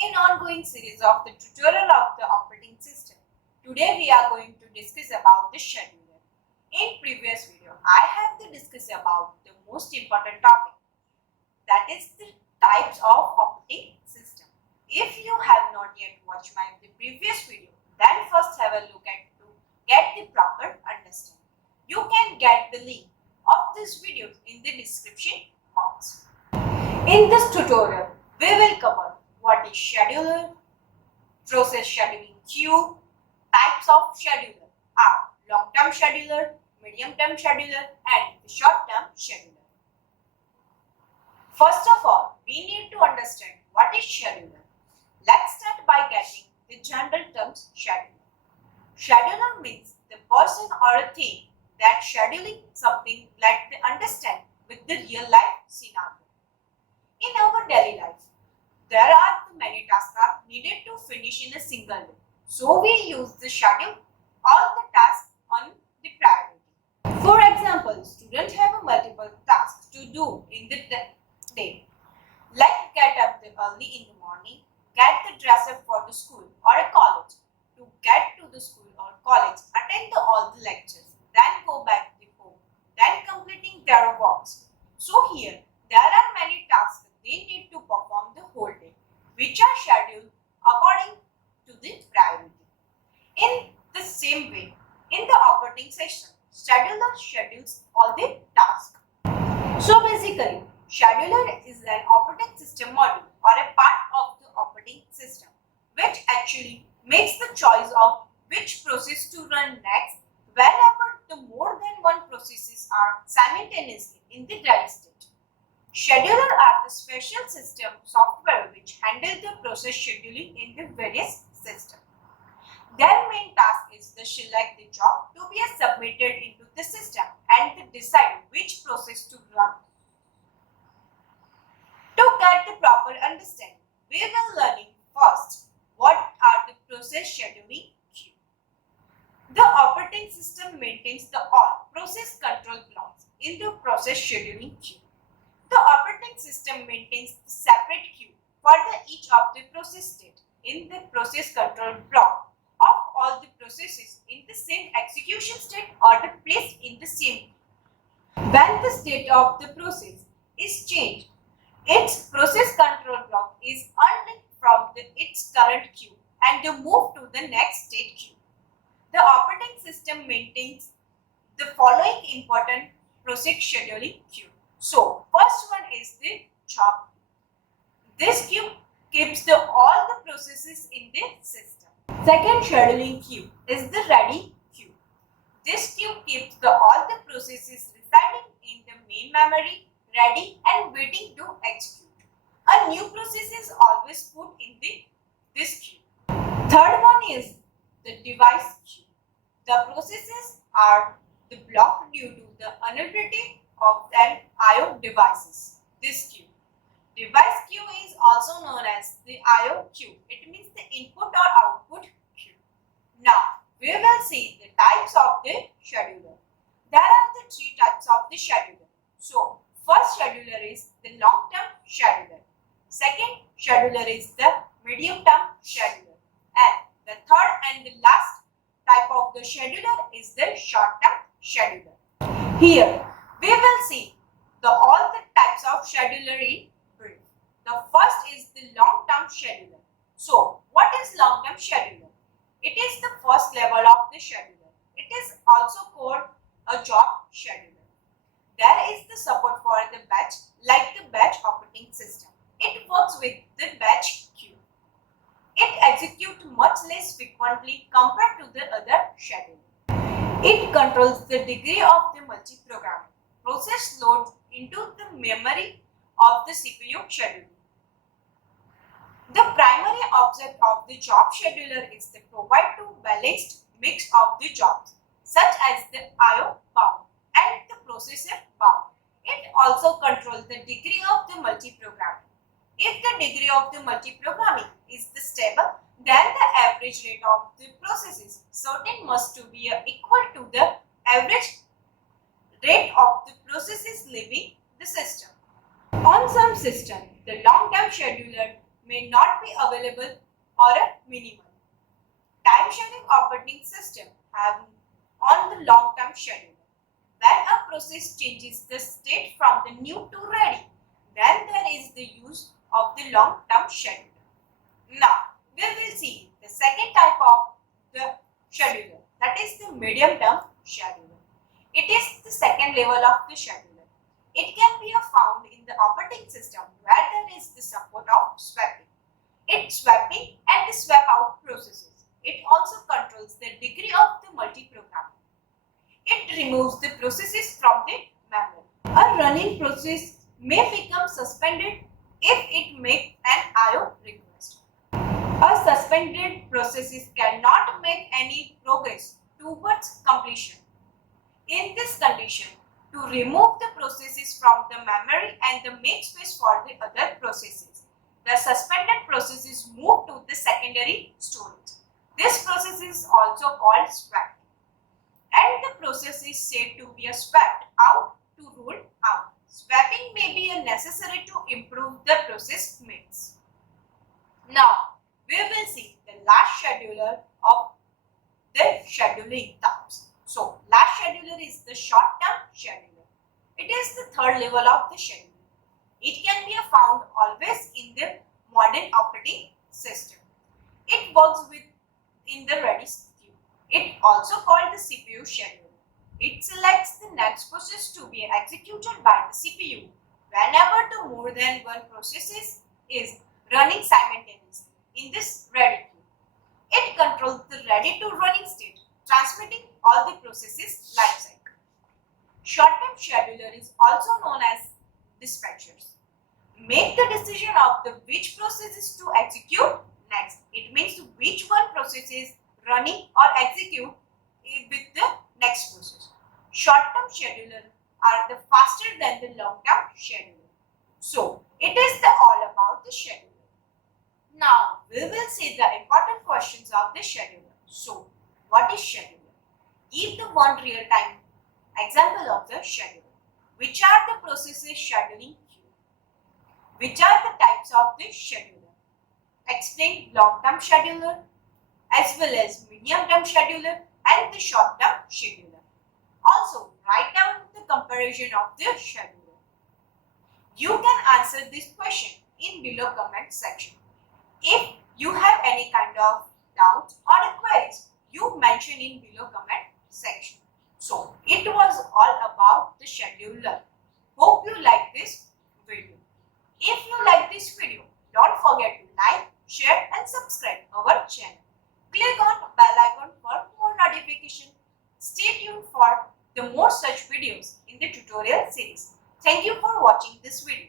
in ongoing series of the tutorial of the operating system. Today we are going to discuss about the scheduler. In previous video, I have to discuss about the most important topic, that is the types of operating system. If you have not yet watched the previous video, then first have a look at to get the proper understanding. You can get the link of this video in the description box. In this tutorial, we will cover what is scheduler, process scheduling queue, types of scheduler are long-term scheduler, medium-term scheduler and short-term scheduler. First of all, we need to understand what is scheduler. Let's start by getting the general terms scheduler. Scheduler means the person or a thing that scheduling something like the understand with the real life scenario. In our daily life, there are many tasks are needed to finish in a single day. So we use the schedule all the tasks on the priority. For example, students have multiple tasks to do in the day. Like get up early in the morning, get the dress up for the school or a college, to get to the school or college, attend all the lectures, then go back to home, then completing their works. So here, there are many tasks they need to perform the whole day, which are scheduled according to the priority. In the same way, in the operating system, scheduler schedules all the tasks. So basically, scheduler is an operating system module or a part of the operating system, which actually makes the choice of which process to run next whenever the more than one processes are simultaneously in the ready state. Scheduler are the special system software which handle the process scheduling in the various systems. Their main task is to select the job to be submitted into the system and to decide which process to run. To get the proper understanding, we will learning first what are the process scheduling queue. The operating system maintains the all process control blocks in the process scheduling queue. The operating system maintains the separate queue for each of the process state in the process control block of all the processes in the same execution state or the placed in the same. When the state of the process is changed, its process control block is unlinked from its current queue and move to the next state queue. The operating system maintains the following important process scheduling queue. So, first one is the job. This queue keeps all the processes in the system. Second scheduling queue is the ready queue. This queue keeps all the processes residing in the main memory, ready and waiting to execute. A new process is always put in this queue. Third one is the device queue. The processes are the block due to the unavailability of an I/O devices. This queue. Device queue is also known as the I/O queue. It means the input or output queue. Now, we will see the types of the scheduler. There are the three types of the scheduler. So, first scheduler is the long-term scheduler. Second scheduler is the medium-term scheduler. And the third and the last type of the scheduler is the short-term scheduler. Here, we will see all the types of scheduler in brief. The first is the long-term scheduler. So, what is long-term scheduler? It is the first level of the scheduler. It is also called a job scheduler. There is the support for the batch, like the batch operating system. It works with the batch queue. It executes much less frequently compared to the other scheduler. It controls the degree of the multi-programming. Process loads into the memory of the CPU scheduler. The primary object of the job scheduler is to provide a balanced mix of the jobs, such as the I/O bound and the processor bound. It also controls the degree of the multi-programming. If the degree of the multi-programming is stable, then the average rate of the processes certain must to be equal to the average rate of the processes leaving the system. On some systems, the long-term scheduler may not be available or a minimal. Time sharing operating system have on the long-term schedule. When a process changes the state from the new to ready, then there is the use of the long-term scheduler. Now, we will see the second type of the scheduler, that is the medium-term scheduler. It is the second level of the scheduler. It can be found in the operating system where there is the support of swapping. It swapping and the swap out processes. It also controls the degree of the multi-programming. It removes the processes from the memory. A running process may become suspended if it makes an I/O request. A suspended process cannot make any progress towards completion. In this condition, to remove the processes from the memory and the make space for the other processes, the suspended processes move to the secondary storage. This process is also called swapping. And the process is said to be swapped out to rule out. Swapping may be necessary to improve the process mix. Now, we will see the last scheduler of the scheduling types. So, last scheduler is the short-term scheduler. It is the third level of the scheduler. It can be found always in the modern operating system. It works in the ready queue. It also called the CPU scheduler. It selects the next process to be executed by the CPU whenever the more than one process is running simultaneously in this ready queue. It controls the ready to running state, transmitting all the processes lifecycle. Short-term scheduler is also known as dispatchers. Make the decision of the which processes to execute next. It means which one process is running or execute with the next process. Short-term scheduler are the faster than the long-term scheduler. So, it is all about the scheduler. Now, we will see the important questions of the scheduler. So, what is scheduler? Give the one real-time example of the scheduler. Which are the processes scheduling queue? Which are the types of the scheduler? Explain long-term scheduler as well as medium-term scheduler and the short-term scheduler. Also, write down the comparison of the scheduler. You can answer this question in below comment section. If you have any kind of doubts or queries, you mention in below comment section. So, it was all about the scheduler. Hope you like this video. If you like this video, don't forget to like, share and subscribe our channel. Click on bell icon for more notification. Stay tuned for the more such videos in the tutorial series. Thank you for watching this video.